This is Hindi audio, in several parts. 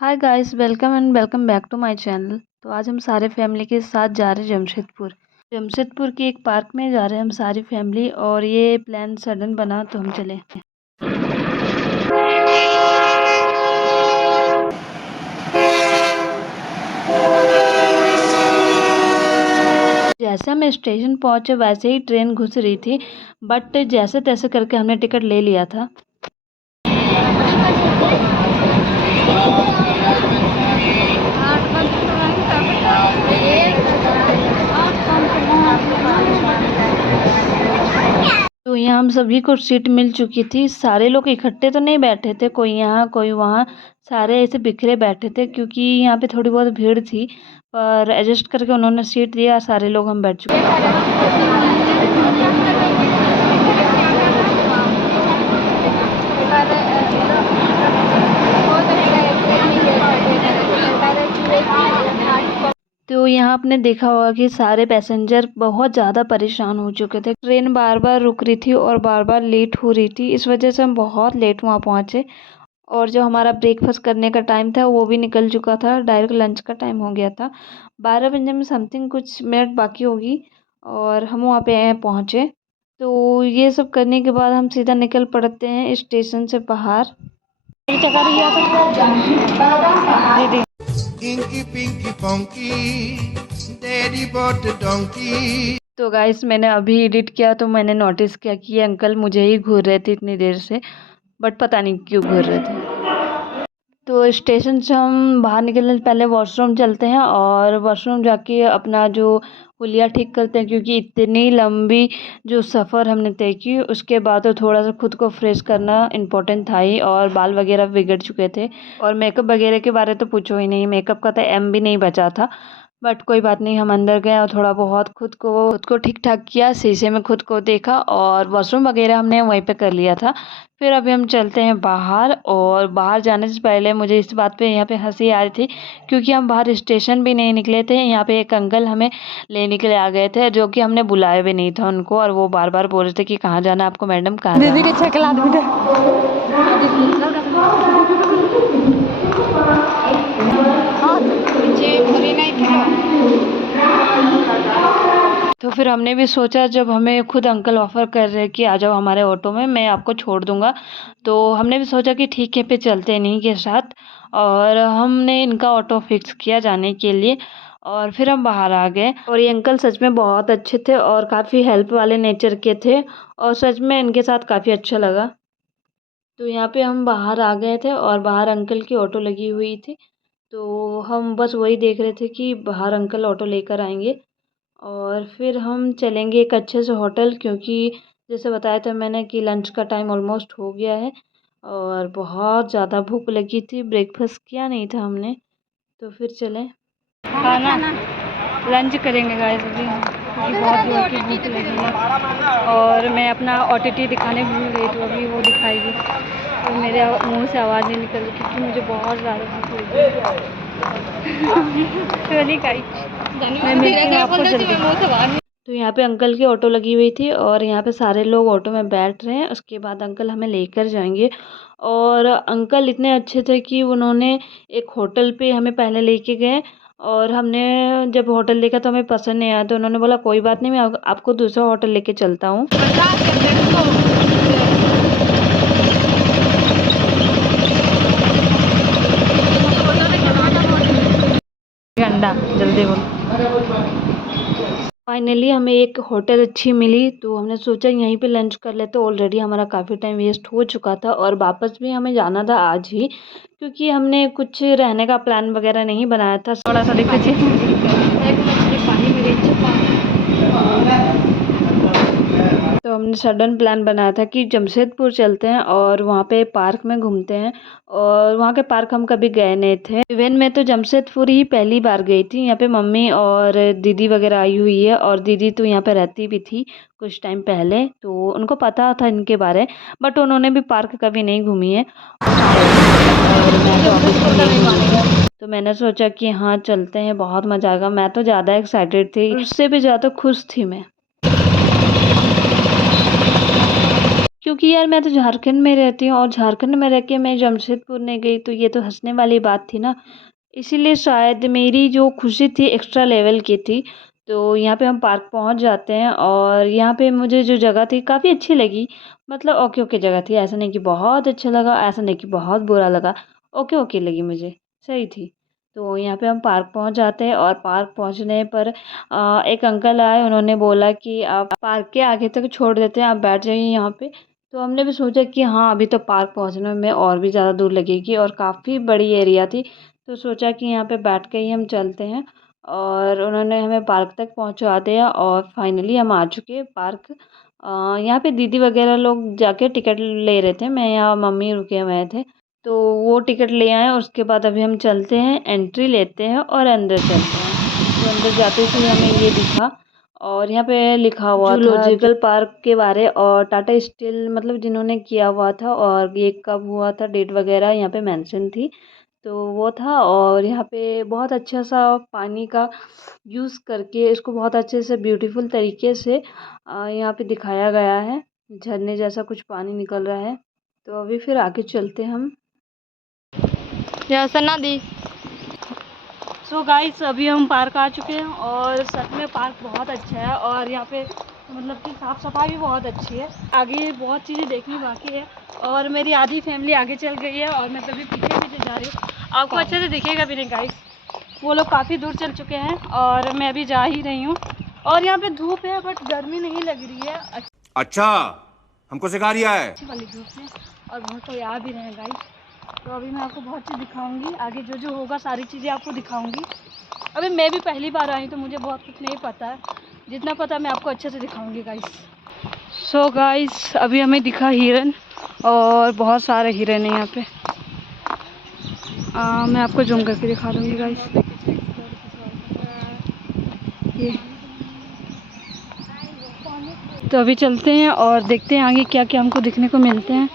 Hi guys, welcome and welcome back to my channel. तो आज हम सारे फैमिली के साथ जा रहे हैं जमशेदपुर के एक पार्क में जा रहे हैं हम सारी फैमिली। और ये प्लान सडन बना तो हम चले। जैसे हम स्टेशन पहुंचे वैसे ही ट्रेन घुस रही थी, बट जैसे तैसे करके हमने टिकट ले लिया था। तो यहाँ हम सभी को सीट मिल चुकी थी। सारे लोग इकट्ठे तो नहीं बैठे थे, कोई यहाँ कोई वहाँ, सारे ऐसे बिखरे बैठे थे क्योंकि यहाँ पे थोड़ी बहुत भीड़ थी। पर एडजस्ट करके उन्होंने सीट दिया, सारे लोग हम बैठ चुके थे। तो यहाँ आपने देखा होगा कि सारे पैसेंजर बहुत ज़्यादा परेशान हो चुके थे। ट्रेन बार बार रुक रही थी और बार बार लेट हो रही थी, इस वजह से हम बहुत लेट वहाँ पहुँचे। और जो हमारा ब्रेकफास्ट करने का टाइम था वो भी निकल चुका था, डायरेक्ट लंच का टाइम हो गया था। 12 बजे में समथिंग कुछ मिनट बाकी होगी और हम वहाँ पे पहुँचे। तो ये सब करने के बाद हम सीधा निकल पड़ते हैं स्टेशन से बाहर। दीदी Inky Pinky Ponky, Daddy bought a donkey. तो गाइस, मैंने अभी एडिट किया तो मैंने नोटिस किया कि ये अंकल मुझे ही घूर रहे थे इतनी देर से, बट पता नहीं क्यों घूर रहे थे। तो स्टेशन से हम बाहर निकलने से पहले वॉशरूम चलते हैं और वॉशरूम जाके अपना जो हुलिया ठीक करते हैं, क्योंकि इतनी लंबी जो सफ़र हमने तय की उसके बाद तो थोड़ा सा खुद को फ्रेश करना इम्पोर्टेंट था ही। और बाल वगैरह बिगड़ चुके थे और मेकअप वगैरह के बारे तो पूछो ही नहीं, मेकअप का तो एम भी नहीं बचा था। बट कोई बात नहीं, हम अंदर गए और थोड़ा बहुत खुद को ठीक ठाक किया, शीशे में खुद को देखा और वॉशरूम वगैरह हमने वहीं पे कर लिया था। फिर अभी हम चलते हैं बाहर। और बाहर जाने से पहले मुझे इस बात पे यहाँ पे हंसी आ रही थी क्योंकि हम बाहर स्टेशन भी नहीं निकले थे, यहाँ पे एक अंकल हमें लेने के लिए आ गए थे जो कि हमने बुलाया भी नहीं था उनको। और वो बार बार बोल रहे थे कि कहाँ जाना आपको मैडम, कहाँ दीदी जाना। के छकला तो फिर हमने भी सोचा, जब हमें खुद अंकल ऑफ़र कर रहे हैं कि आ जाओ हमारे ऑटो में, मैं आपको छोड़ दूँगा, तो हमने भी सोचा कि ठीक है पे चलते हैं इन्हीं के साथ। और हमने इनका ऑटो फिक्स किया जाने के लिए और फिर हम बाहर आ गए। और ये अंकल सच में बहुत अच्छे थे और काफ़ी हेल्प वाले नेचर के थे और सच में इनके साथ काफ़ी अच्छा लगा। तो यहाँ पे हम बाहर आ गए थे और बाहर अंकल की ऑटो लगी हुई थी, तो हम बस वही देख रहे थे कि बाहर अंकल ऑटो लेकर आएंगे और फिर हम चलेंगे एक अच्छे से होटल, क्योंकि जैसे बताया था मैंने कि लंच का टाइम ऑलमोस्ट हो गया है और बहुत ज़्यादा भूख लगी थी। ब्रेकफास्ट किया नहीं था हमने, तो फिर चलें खाना लंच करेंगे गाइस अभी, क्योंकि बहुत जोर की भूख लगी है। और मैं अपना OTT दिखाने भूल गई, तो अभी वो दिखाएगी और मेरे मुंह से आवाज़ नहीं निकल रही क्योंकि मुझे बहुत ज़्यादा भूख लगी है। चलिए गाइस, मैं मिलती हूँ आपको जल्दी। तो यहाँ पे अंकल की ऑटो लगी हुई थी और यहाँ पे सारे लोग ऑटो में बैठ रहे हैं। उसके बाद अंकल हमें लेकर जाएंगे। और अंकल इतने अच्छे थे कि उन्होंने एक होटल पे हमें पहले लेके गए और हमने जब होटल देखा तो हमें पसंद नहीं आया, तो उन्होंने बोला कोई बात नहीं, मैं आपको दूसरा होटल लेके चलता हूँ। गंडा जल्दी बोल। फाइनली हमें एक होटल अच्छी मिली, तो हमने सोचा यहीं पे लंच कर लेते। ऑलरेडी हमारा काफ़ी टाइम वेस्ट हो चुका था और वापस भी हमें जाना था आज ही, क्योंकि हमने कुछ रहने का प्लान वगैरह नहीं बनाया था। थोड़ा सा देख तो हमने सडन प्लान बनाया था कि जमशेदपुर चलते हैं और वहाँ पे पार्क में घूमते हैं। और वहाँ के पार्क हम कभी गए नहीं थे। इवन मैं तो जमशेदपुर ही पहली बार गई थी। यहाँ पे मम्मी और दीदी वगैरह आई हुई है और दीदी तो यहाँ पे रहती भी थी कुछ टाइम पहले, तो उनको पता था इनके बारे, बट उन्होंने भी पार्क कभी नहीं घूमी है। और मैं तो ऑब्वियसली नहीं घूमी, तो मैंने सोचा कि हाँ चलते हैं, बहुत मज़ा आएगा। मैं तो ज़्यादा एक्साइटेड थी, उससे भी ज़्यादा खुश थी मैं। क्योंकि यार मैं तो झारखंड में रहती हूँ और झारखंड में रह के मैं जमशेदपुर नहीं गई, तो ये तो हँसने वाली बात थी ना। इसीलिए शायद मेरी जो खुशी थी एक्स्ट्रा लेवल की थी। तो यहाँ पे हम पार्क पहुँच जाते हैं और यहाँ पे मुझे जो जगह थी काफ़ी अच्छी लगी। मतलब ओके ओके जगह थी, ऐसा नहीं कि बहुत अच्छा लगा, ऐसा नहीं कि बहुत बुरा लगा। ओके ओके लगी मुझे, सही थी। तो यहाँ पे हम पार्क पहुँच जाते हैं और पार्क पहुँचने पर एक अंकल आए, उन्होंने बोला कि आप पार्क के आगे तक छोड़ देते हैं, आप बैठ जाइए यहाँ पे। तो हमने भी सोचा कि हाँ अभी तो पार्क पहुँचने में और भी ज़्यादा दूर लगेगी और काफ़ी बड़ी एरिया थी। तो सोचा कि यहाँ पे बैठ के ही हम चलते हैं और उन्होंने हमें पार्क तक पहुँचा दिया और फाइनली हम आ चुके पार्क। यहाँ पे दीदी वगैरह लोग जाके टिकट ले रहे थे, मैं यहाँ मम्मी रुके हुए थे। तो वो टिकट ले आए और उसके बाद अभी हम चलते हैं, एंट्री लेते हैं और अंदर चलते हैं। तो अंदर जाते ही हमें ये दिखा और यहाँ पे लिखा हुआ था जूलॉजिकल पार्क के बारे और टाटा स्टील मतलब जिन्होंने किया हुआ था और ये कब हुआ था, डेट वगैरह यहाँ पे मेंशन थी। तो वो था और यहाँ पे बहुत अच्छा सा पानी का यूज़ करके इसको बहुत अच्छे से ब्यूटीफुल तरीके से यहाँ पे दिखाया गया है। झरने जैसा कुछ पानी निकल रहा है। तो अभी फिर आगे चलते हैं हम। या सन्ना दी। सो गाइस अभी हम पार्क आ चुके हैं और सच में पार्क बहुत अच्छा है और यहाँ पे मतलब कि साफ़ सफाई भी बहुत अच्छी है। आगे बहुत चीज़ें देखनी बाकी है और मेरी आधी फैमिली आगे चल गई है और मैं तभी पीछे पीछे जा रही हूँ। आपको अच्छे से दिखेगा भी नहीं गाइस, वो लोग काफ़ी दूर चल चुके हैं और मैं अभी जा ही रही हूँ। और यहाँ पे धूप है बट गर्मी नहीं लग रही है, अच्छा हमको सिखा रिया है। अच्छी वाली धूप है और बहुत कोई आ भी रहे हैं गाइस। तो अभी मैं आपको बहुत चीज़ दिखाऊंगी, आगे जो जो होगा सारी चीज़ें आपको दिखाऊंगी। अभी मैं भी पहली बार आई तो मुझे बहुत कुछ नहीं पता है, जितना पता मैं आपको अच्छे से दिखाऊंगी गाइस। सो गाइस अभी हमें दिखा हिरन और बहुत सारे हिरन है यहाँ पे। मैं आपको जूम करके दिखा दूँगी गाइस। ये तो अभी चलते हैं और देखते हैं आगे क्या क्या हमको दिखने को मिलते हैं।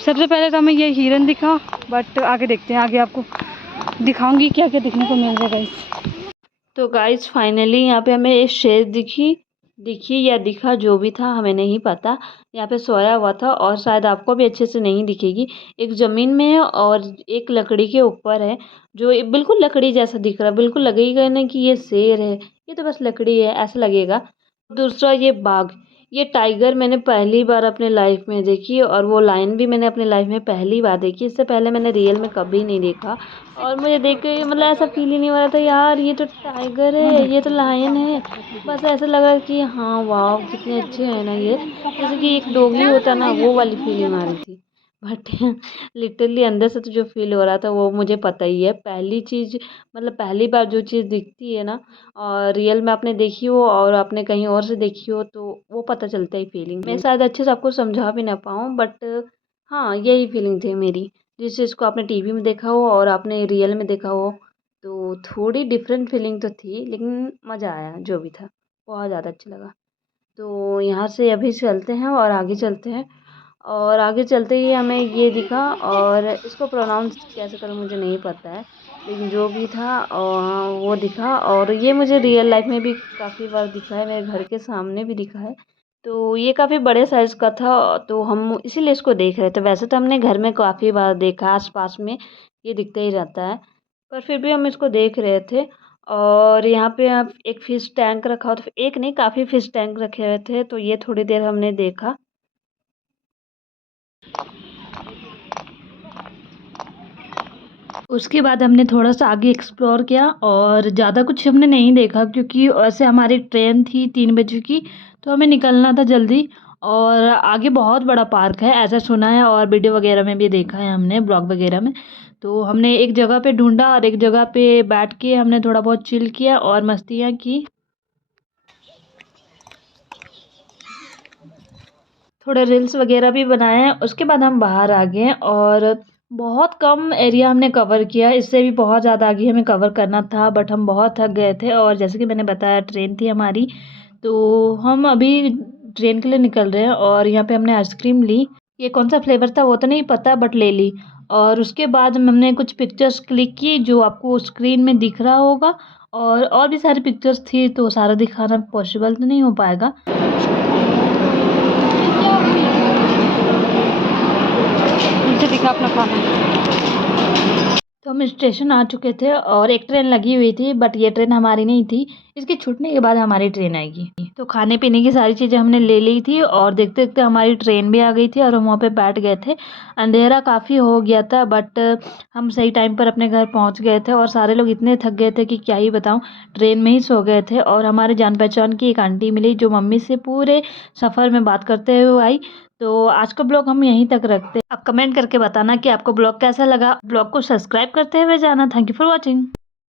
सबसे पहले तो हमें ये हिरन दिखा बट आगे देखते हैं, आगे आपको दिखाऊंगी क्या क्या दिखने को मिल रहा है गाइस। तो गाइस फाइनली यहाँ पे हमें एक शेर दिखी या दिखा, जो भी था हमें नहीं पता। यहाँ पे सोया हुआ था और शायद आपको भी अच्छे से नहीं दिखेगी। एक ज़मीन में है और एक लकड़ी के ऊपर है, जो बिल्कुल लकड़ी जैसा दिख रहा है। बिल्कुल लगेगा नहीं कि ये शेर है, ये तो बस लकड़ी है ऐसा लगेगा। दूसरा ये बाघ, ये टाइगर मैंने पहली बार अपने लाइफ में देखी और वो लायन भी मैंने अपनी लाइफ में पहली बार देखी। इससे पहले मैंने रियल में कभी नहीं देखा और मुझे देख के मतलब ऐसा फील ही नहीं हो रहा था यार ये तो टाइगर है, ये तो लायन है। बस ऐसा लगा कि हाँ वाह कितने अच्छे हैं ना ये, जैसे कि एक डोगी होता ना वो वाली फीलिंग आ रही थी। बट लिटरली अंदर से तो जो फील हो रहा था वो मुझे पता ही है। पहली चीज़ मतलब पहली बार जो चीज़ दिखती है ना और रियल में आपने देखी हो और आपने कहीं और से देखी हो तो वो पता चलता है फीलिंग। मैं शायद अच्छे से आपको समझा भी ना पाऊँ बट हाँ यही फीलिंग थी मेरी। जिस चीज़ को आपने टीवी में देखा हो और आपने रियल में देखा हो तो थोड़ी डिफरेंट फीलिंग तो थी, लेकिन मज़ा आया जो भी था, बहुत ज़्यादा अच्छा लगा। तो यहाँ से अभी चलते हैं और आगे चलते हैं और आगे चलते ही हमें ये दिखा और इसको प्रोनाउंस कैसे करूँ मुझे नहीं पता है, लेकिन जो भी था वो दिखा और ये मुझे रियल लाइफ में भी काफ़ी बार दिखा है, मेरे घर के सामने भी दिखा है। तो ये काफ़ी बड़े साइज़ का था तो हम इसीलिए इसको देख रहे थे। वैसे तो हमने घर में काफ़ी बार देखा, आस-पास में ये दिखता ही रहता है, पर फिर भी हम इसको देख रहे थे। और यहाँ पे आप एक फ़िश टैंक रखा हुआ था, एक नहीं काफ़ी फ़िश टैंक रखे हुए थे, तो ये थोड़ी देर हमने देखा। उसके बाद हमने थोड़ा-सा आगे एक्सप्लोर किया और ज़्यादा कुछ हमने नहीं देखा क्योंकि वैसे हमारी ट्रेन थी 3 बजे की, तो हमें निकलना था जल्दी। और आगे बहुत बड़ा पार्क है ऐसा सुना है और वीडियो वगैरह में भी देखा है हमने, ब्लॉग वगैरह में। तो हमने एक जगह पे ढूँढा और एक जगह पे बैठ के हमने थोड़ा बहुत चिल किया और मस्तियाँ की। थोड़े रील्स वगैरह भी बनाए हैं। उसके बाद हम बाहर आ गए हैं और बहुत कम एरिया हमने कवर किया, इससे भी बहुत ज़्यादा आगे हमें कवर करना था बट हम बहुत थक गए थे और जैसे कि मैंने बताया ट्रेन थी हमारी, तो हम अभी ट्रेन के लिए निकल रहे हैं और यहाँ पे हमने आइसक्रीम ली। ये कौन सा फ्लेवर था वो तो नहीं पता बट ले ली। और उसके बाद हमने कुछ पिक्चर्स क्लिक की जो आपको स्क्रीन में दिख रहा होगा और भी सारी पिक्चर्स थी तो सारा दिखाना पॉसिबल तो नहीं हो पाएगा। दिखा अपना खाना। तो हम स्टेशन आ चुके थे और एक ट्रेन लगी हुई थी, बट ये ट्रेन हमारी नहीं थी। इसके छूटने के बाद हमारी ट्रेन आएगी। तो खाने पीने की सारी चीज़ें हमने ले ली थी और देखते देखते हमारी ट्रेन भी आ गई थी और हम वहाँ पे बैठ गए थे। अंधेरा काफ़ी हो गया था, बट हम सही टाइम पर अपने घर पहुँच गए थे और सारे लोग इतने थक गए थे कि क्या ही बताऊँ, ट्रेन में ही सो गए थे। और हमारे जान पहचान की एक आंटी मिली जो मम्मी से पूरे सफ़र में बात करते हुए आई। तो आज का ब्लॉग हम यहीं तक रखते हैं। आप कमेंट करके बताना कि आपको ब्लॉग कैसा लगा। ब्लॉग को सब्सक्राइब करते हुए जाना। Thank you for watching.